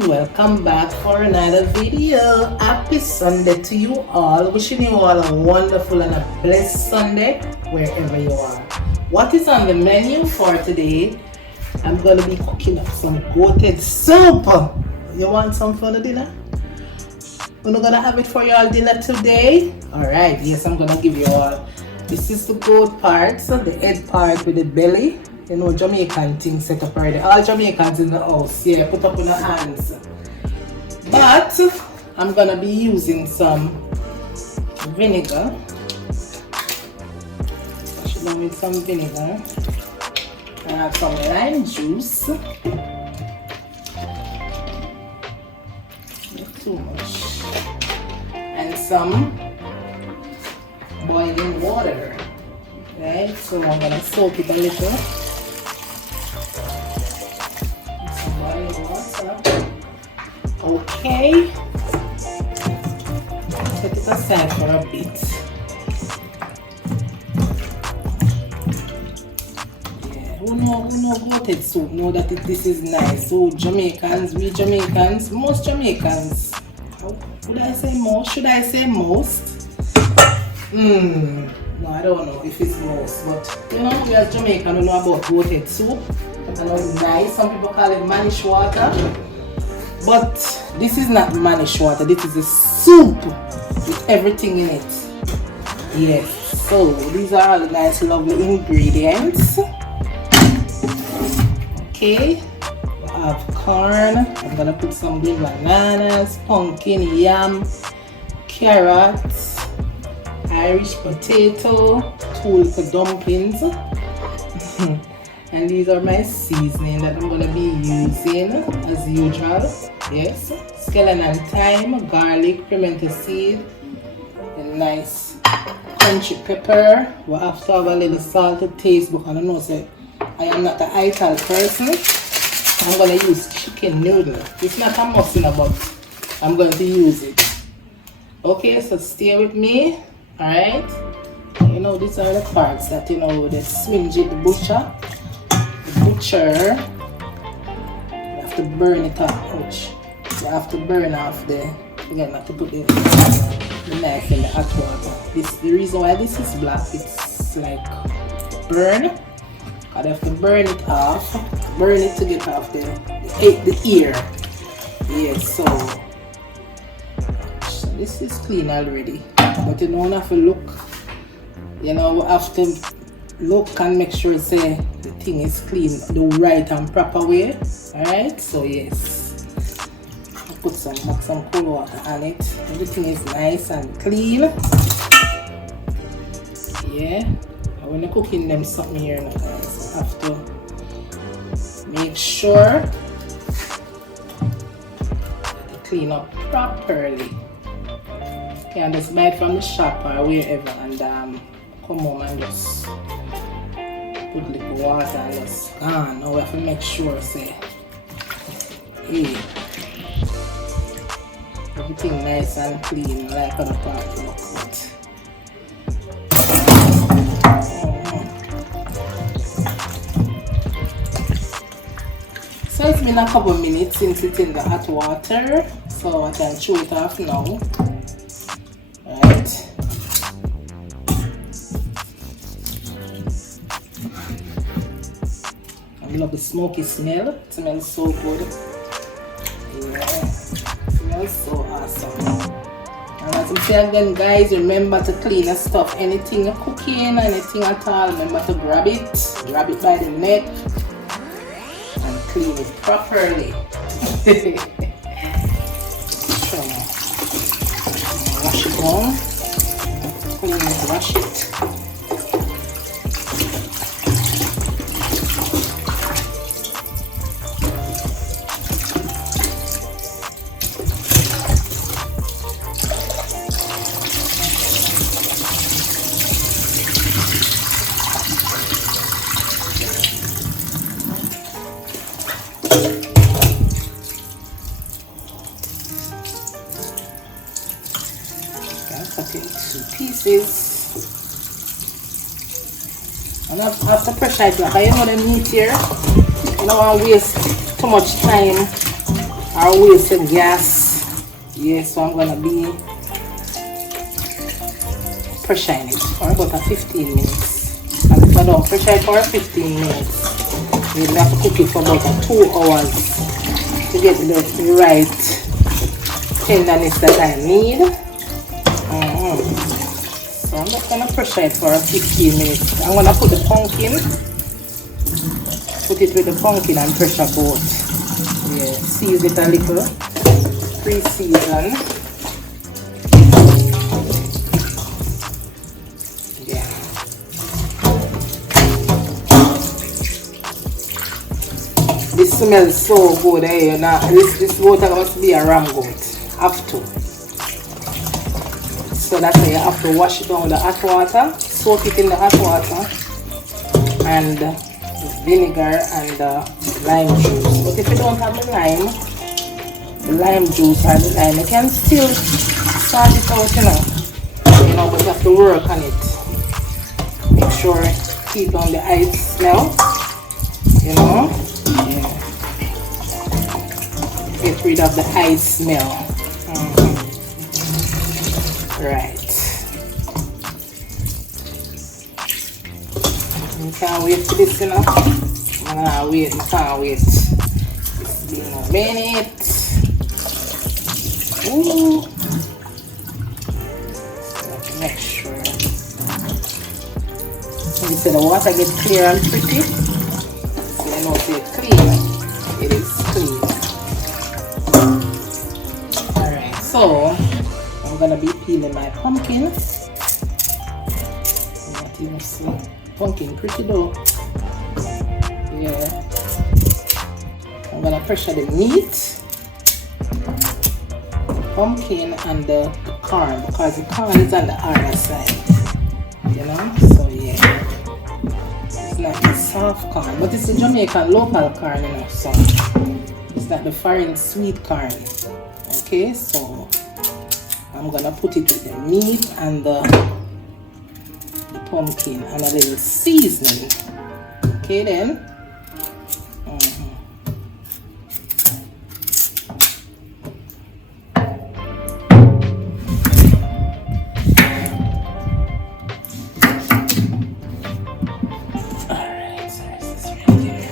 welcome back for another video. Happy Sunday to you all. Wishing you all a wonderful and a blessed Sunday wherever you are. What is on the menu for today? I'm going to be cooking up some goated soup. You want some for the dinner? We're not going to have it for your dinner today. Alright, yes, I'm going to give you all. This is the goat part, so the head part with the belly. You know, Jamaican thing set up already. All Jamaicans in the house, yeah, put up on the hands. But I'm gonna be using some vinegar. Wash it down with some vinegar. I have some lime juice. Not too much. And some boiling water. Right, so I'm gonna soak it a little. Okay, set it aside for a bit. Yeah, who know goated soup know that this is nice. So Jamaicans, we Jamaicans, most Jamaicans, would I say most? Should I say most? No, I don't know if it's most, but you know, we as Jamaican, we know about goated soup. I know it's nice. Some people call it manish water. But this is not manish water, this is a soup with everything in it. Yes, so these are all the nice lovely ingredients. Okay, I have corn. I'm gonna put some green bananas, pumpkin, yam, carrots, Irish potato, tulip dumplings. And these are my seasoning that I'm going to be using as usual. Yes, scallion and thyme, garlic, pimento seed, and nice crunchy pepper. We have to have a little salt to taste because I know say I am not an ital person. I'm going to use chicken noodle. It's not a must, but I'm going to use it. Okay, so stay with me. Alright. You know, these are the parts that, you know, the swingy, the butcher. You have to burn it off. Ouch. You have to burn off the, again, not to put the knife in the hot water. The reason why this is black, it's like burn. I have to burn it off, burn it to get off the ear. Yes, so this is clean already, but you don't have to look. You know, we have to look and make sure say the thing is clean the right and proper way. Alright, so yes, I'll put some cold water on it. Everything is nice and clean. Yeah, when you're cooking them something here now, guys, I have to make sure that you clean up properly. You can just buy it from the shop or wherever and come home and just put little water and just gone. Now we have to make sure say hey, everything nice and clean like other part look good. So it's been a couple minutes since it's in the hot water, so I can show it off now. Right. I love the smoky smell. It smells so good. Yeah, it smells so awesome. And as I say again, guys, remember to clean the stuff. Anything you're cooking, anything at all, remember to grab it by the neck and clean it properly. Wash it down. Clean it, wash it. Cut it into pieces. And after pressure it like, you know the meat here, you don't want to waste too much time or wasting gas. Yeah, so I'm gonna be pressuring it for about 15 minutes. And if I don't pressure it for 15 minutes, maybe I have to cook it for about 2 hours to get the right tenderness that I need. So I'm just gonna pressure it for 15 minutes. I'm gonna put the pumpkin, put it with the pumpkin and pressure both. Yeah, season it a little, pre-season. Yeah. This smells so good, eh? Now this water must be a ram goat. Have to. So that's why you have to wash it down with the hot water, soak it in the hot water, and vinegar and lime juice. But if you don't have the lime juice or the lime, you can still sort it out, you know, but you have to work on it. Make sure keep down the ice smell, you know. Yeah. Get rid of the ice smell. Right. You can't wait for this, you know. Wait, you can't wait. It's been a minute. Ooh. So make sure. You see the water gets clear and pretty. So you know it's clean. It is clean. Alright, so I'm gonna be peeling my pumpkin. Not even see pumpkin pretty though. Yeah. I'm gonna pressure the meat, the pumpkin, and the corn because the corn is on the harder side. You know? So yeah. It's not the soft corn, but it's the Jamaican local corn, you know, so it's not the foreign sweet corn. Okay, so I'm gonna put it with the meat and the pumpkin and a little seasoning. Okay then. Alright, so this is ready.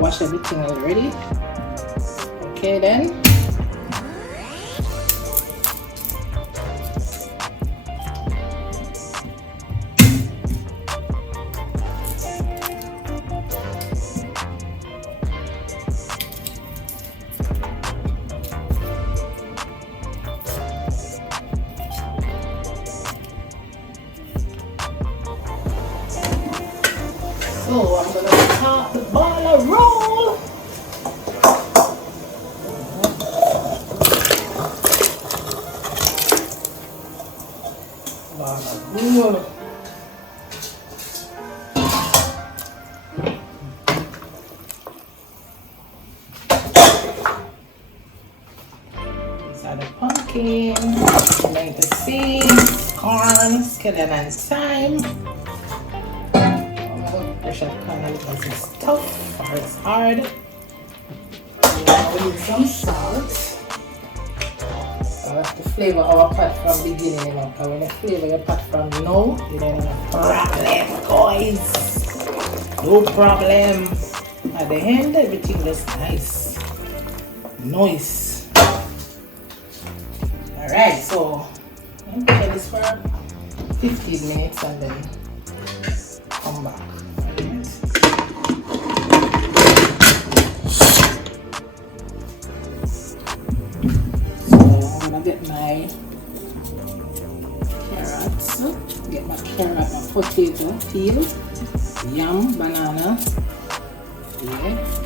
Wash everything already. Okay then. So I'm gonna start the baller roll. Baller roll. pumpkin, tomato seeds, corn, scallion and thyme. I'm gonna brush up corn because it's tough or it's hard. Now we need some salt. To flavor our pot from beginning, you know, because when you flavor your pot from now, you don't have a problem, guys. No problem. At the end, everything looks nice. Nice. Alright, so I'm going to do this for 15 minutes and then come back. Get my carrots, get my carrot, my potato, peel, yam, banana, yeah.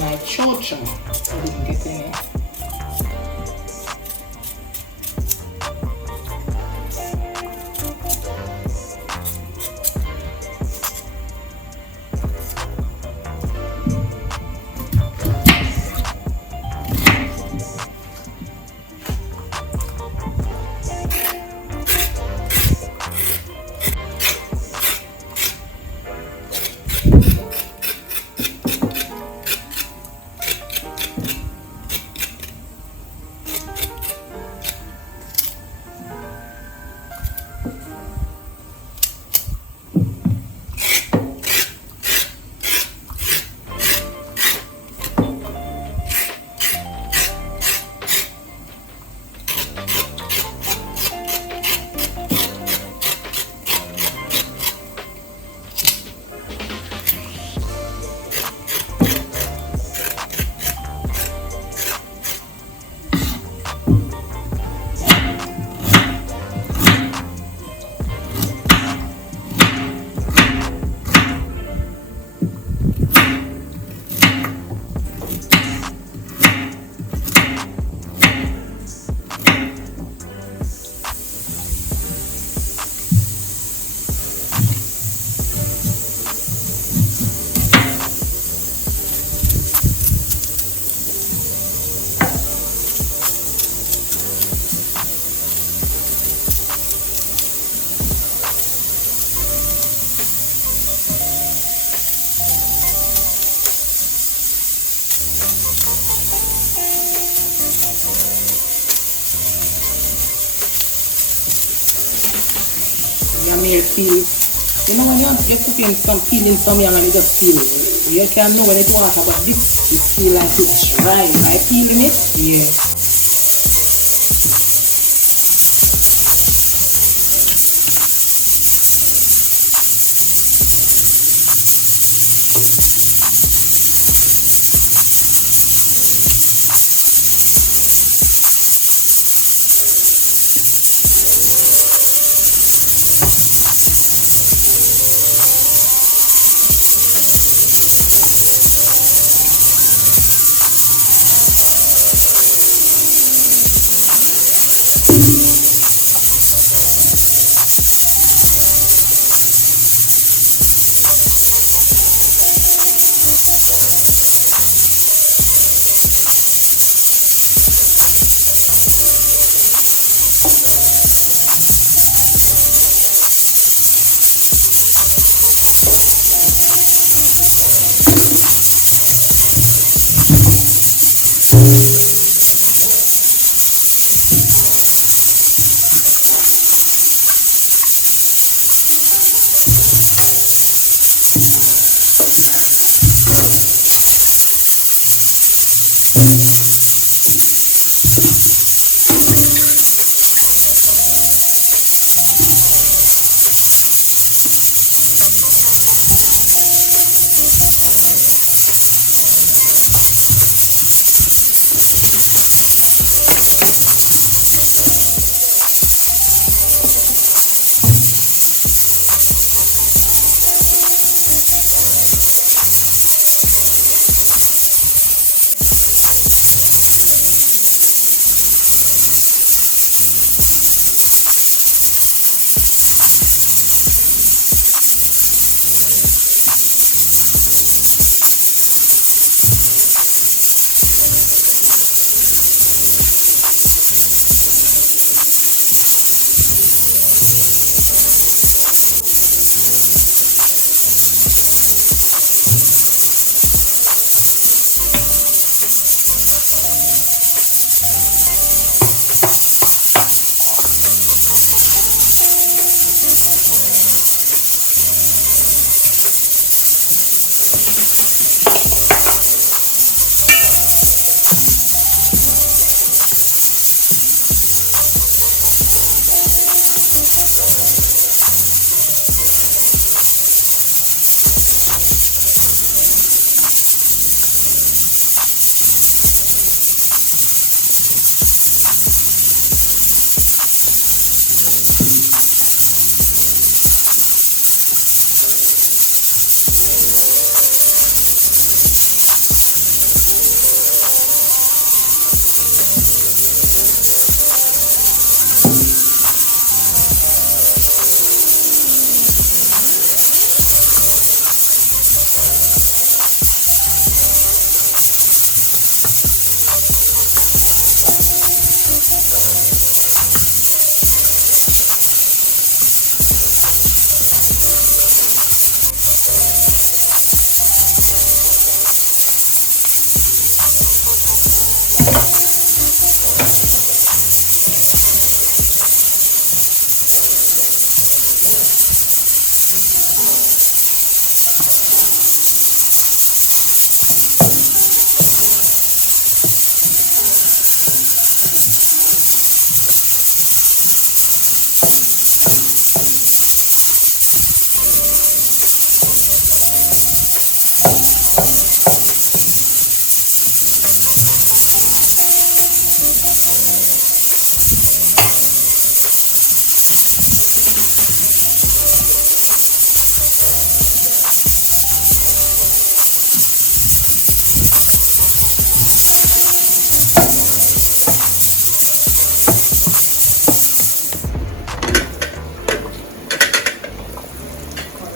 My chocho, I didn't get any. Yam here peel. You know when you're cooking some peeling some yam and you just peel, you can know when it's water, but this it feel like it's dry. By peeling it, yeah.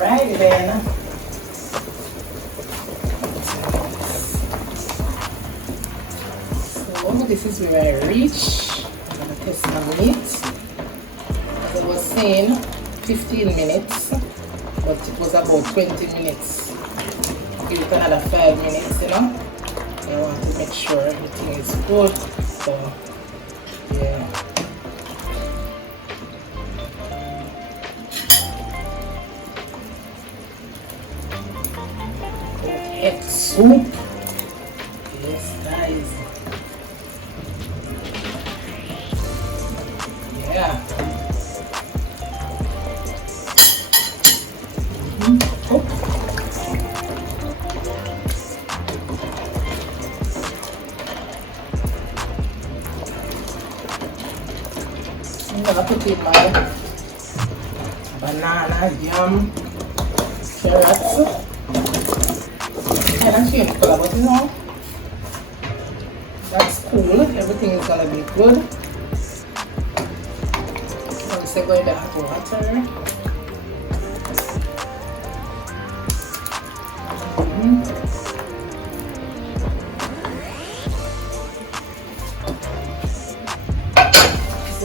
Alright then. So this is where I reach. I'm gonna test my meat. As I was saying, 15 minutes, but it was about 20 minutes. Give it another 5 minutes, you know. I want to make sure everything is good. So yeah. Egg soup. Yes, guys. Yeah. Oh. I'm gonna put in my banana, yam, carrots. Kind of change color, but you know, that's cool. Everything is gonna be good. So I'm still going to hot water.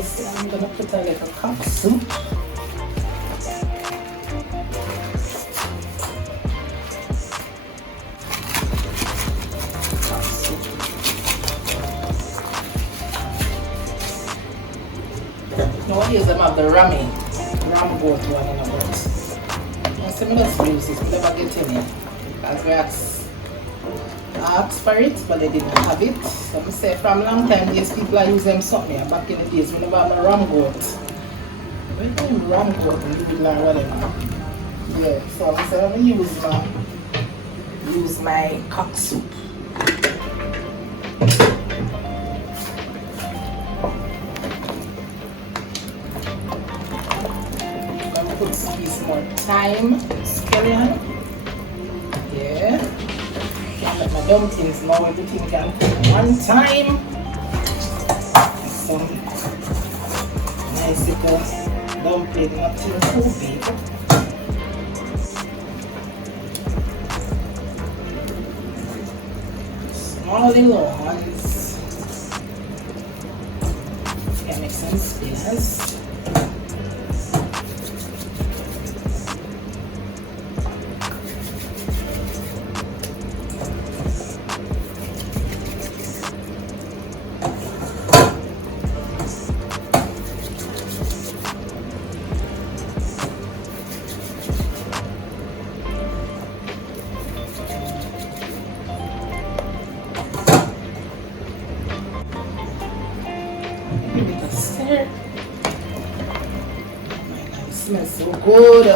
So I'm gonna put a little cup soup. Nowadays them have the ram goat one in a box. I say me just use it, we never get any. Because we asked for it, but they didn't have it. So I say from long time these people are using them something. Back in the days we never have a ram goat. When you ram goat and you didn't know whatever. Yeah, so I say I'm gonna use my cock soup. Put squeeze more thyme, scallion. Yeah. Can't let my dumplings now, everything can put one time. Some nice little dumpling, nothing too big. Small little ones. Can make some spinners. Give it a stir. It smells so good.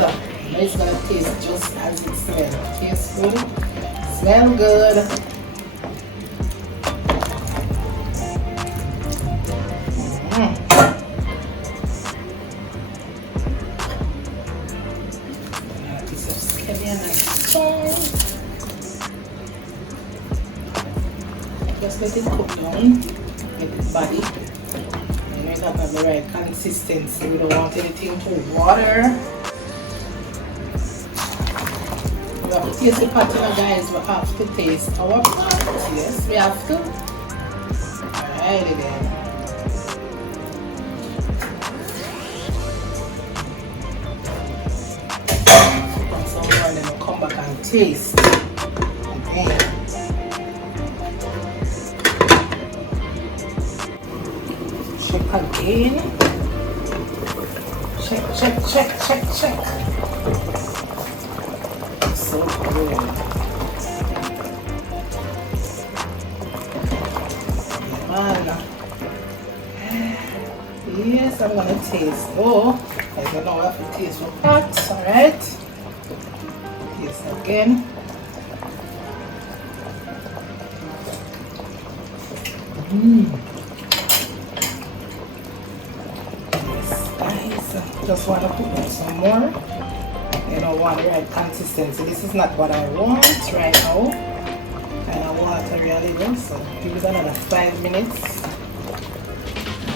It's gonna taste just as it smells. Tastes good. Smell good. A piece of scallion and thyme. Just let it cook down. Let it body. You have the right consistency. We don't want anything too water. We have to taste the pot, guys. We have to taste our pot. Yes, we have to. Alright then. Put some more and then we'll come back and taste. Okay. Check again. Check. So good. Man. Yes, I'm gonna taste. Oh, I don't know if it tastes so hot. Alright. Taste again. Just want to put in some more. You know, want the right consistency. This is not what I want right now. Kind of watery a little, so give it another 5 minutes.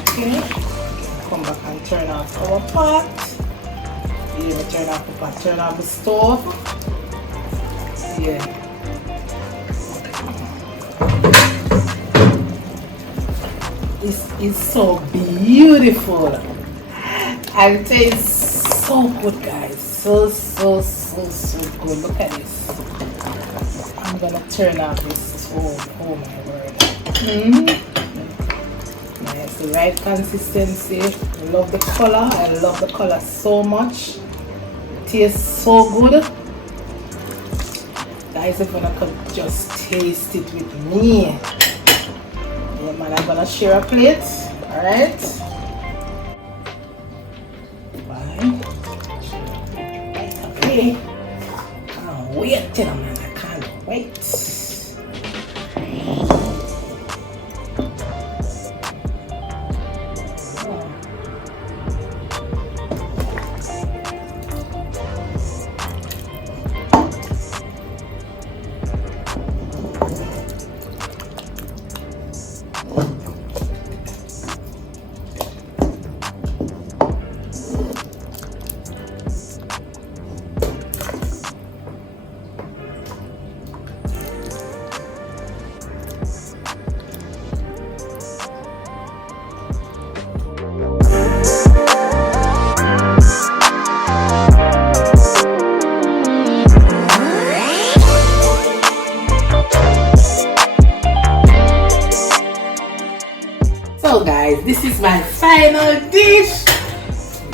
Okay. Come back and turn off our pot. Yeah, turn off the pot, turn off the stove. Yeah. This is so beautiful. I tell you, it's so good, guys. So good. Look at this. I'm gonna turn off this stove. Oh my word. Nice, the right consistency. I love the color. I love the color so much. It tastes so good. Guys, if you could just taste it with me. Yeah, man, I'm gonna share a plate. Alright. Bye. Okay. Can't wait till man. I can't wait. So guys, this is my final dish.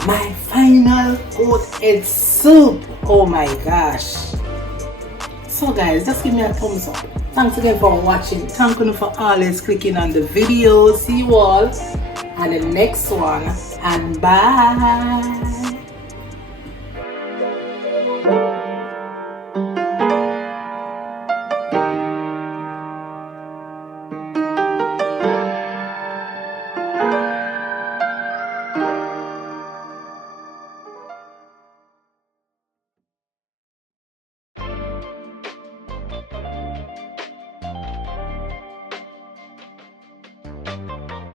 My final goat head soup. Oh my gosh. So guys, just give me a thumbs up. Thanks again for watching. Thank you for always clicking on the video. See you all on the next one. And bye.